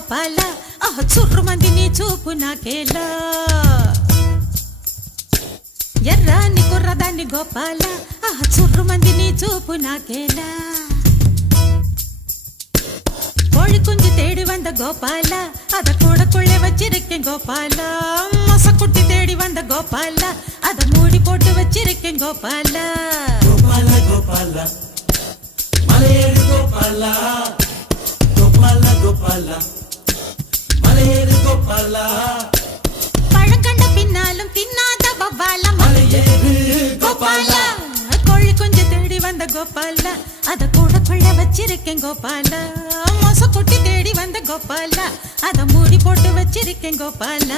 గోపాల చుర్రుమంది నీ చూపు నాకేలా ఎర్రాని కుర్రదాన్ని గోపాల చుర్రుమంది నీ చూపు నాకేలా கோழி குஞ்சு தேடி வந்த கோபால அத கூட கொள்ளை வச்சிருக்கேன் கோபால மொசக்குட்டி தேடி வந்த கோபால அத மூடி போட்டு வச்சிருக்கேன் கோபால கோபால கோபால மலையேறு கோபால கோபால கோபால மலையேறு கோபால பழங்கண்ட பின்னாலும் தின்னாத பவால மலையேறு கோபால கோழி குஞ்சு தேடி வந்த கோபால அத கூட கொள்ளை வச்சிருக்கேன் கோபால மொசக்குட்டி தேடி வந்த கோபால அத மூடி போட்டு வச்சிருக்கேன் கோபால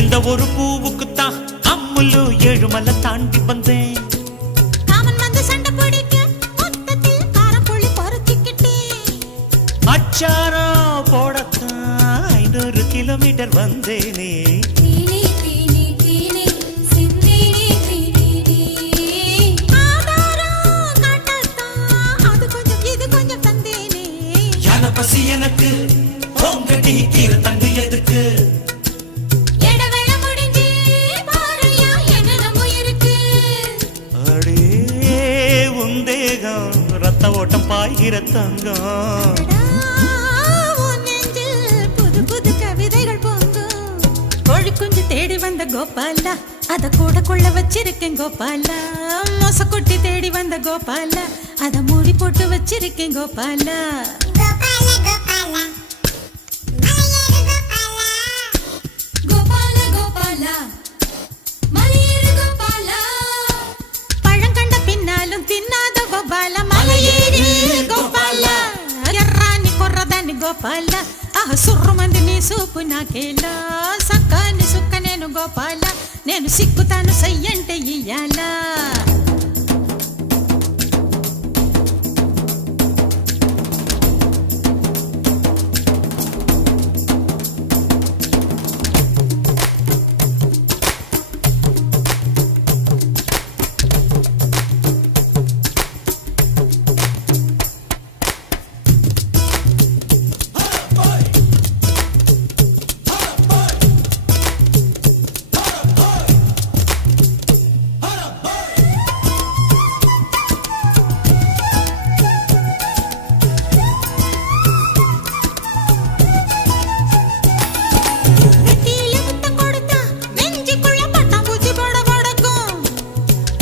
இந்த ஒரு பூவுக்குத்தான் அம்முலு ஏழுமலை தாண்டி வந்தேன் காமன் வந்து சண்டை பிடிக்க மொத்தத்தில் காரப்புள்ளி பறிச்சுக்கிட்டேன் அச்சாரம் போடத்தான் 500 கிலோமீட்டர் வந்தேனே யான பசி எனக்கு பொங்கட்டி கீரை தங்கு எதுக்கு ரத்த ஓட்டம் பாய்கிற தங்கம் புது புது கவிதைகள் பொங்கும் கோழி குஞ்சு தேடி வந்த கோபால அத கூட கொள்ள வச்சிருக்கேன் கோபால மொசக்குட்டி தேடி வந்த கோபால அத மூடி போட்டு வச்சிருக்கேன் கோபால கோபால கோபால மலையேறு கோபால பழங்கண்ட பின்னாலும் தின்னாத கோபால மலையேறு கோபால ఎర్రాని కుర్రదాన్ని గోపాల సుర్రుమంది నీ సూపు నాకేలా సక్కాని సుక్క నేను గోపాల నేను సిక్కుతాను సయ్యంటే ఇయ్యాలా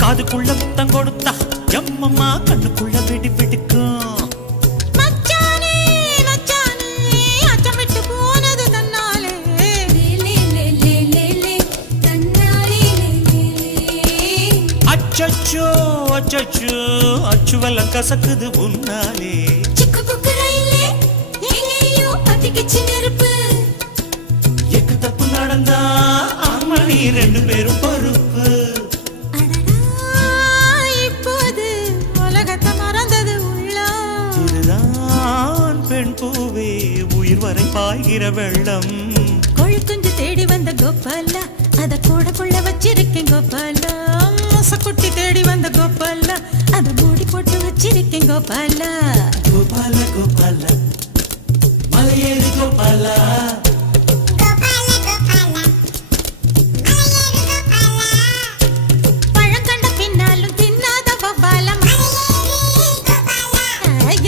காதுக்குள்ள முத்தம் கொடுத்தா எம்மம்மா கண்ணுக்குள்ள வெடி வெடிக்கும் மச்சானே மச்சானே அச்சமிட்டு போனது தன்னாலே அச்சச்சோ அச்சச்சோ அச்சுவெல்லாம் கசக்குது உன்னாலே சிக்கு புக்கு ரயிலே எங்கேயோ பத்திக்கிச்சு நெருப்பு எக்கு தப்பு நடந்தா அம்மணி 2 பேரும் பொறுப்பு பூவே உயிர் வரை பாய்கிற வெள்ளம் கோழி குஞ்சு தேடி வந்த கோபால அத கூட கொள்ள வச்சிருக்கேன் கோபால மொசக்குட்டி தேடி வந்த கோபால அத மூடி போட்டு வச்சிருக்கேன் கோபால கோபால கோபால மலையேறு கோபால பழங்கண்ட பின்னாலும் தின்னாத கோபால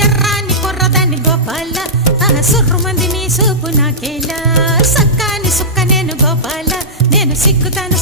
ఎర్రాని కుర్రదాన్ని గోపాల సుర్రుమంది నీ సూపు నాకేలా సక్కాని సుక్క నేను గోపాల నేను సిక్కుతాను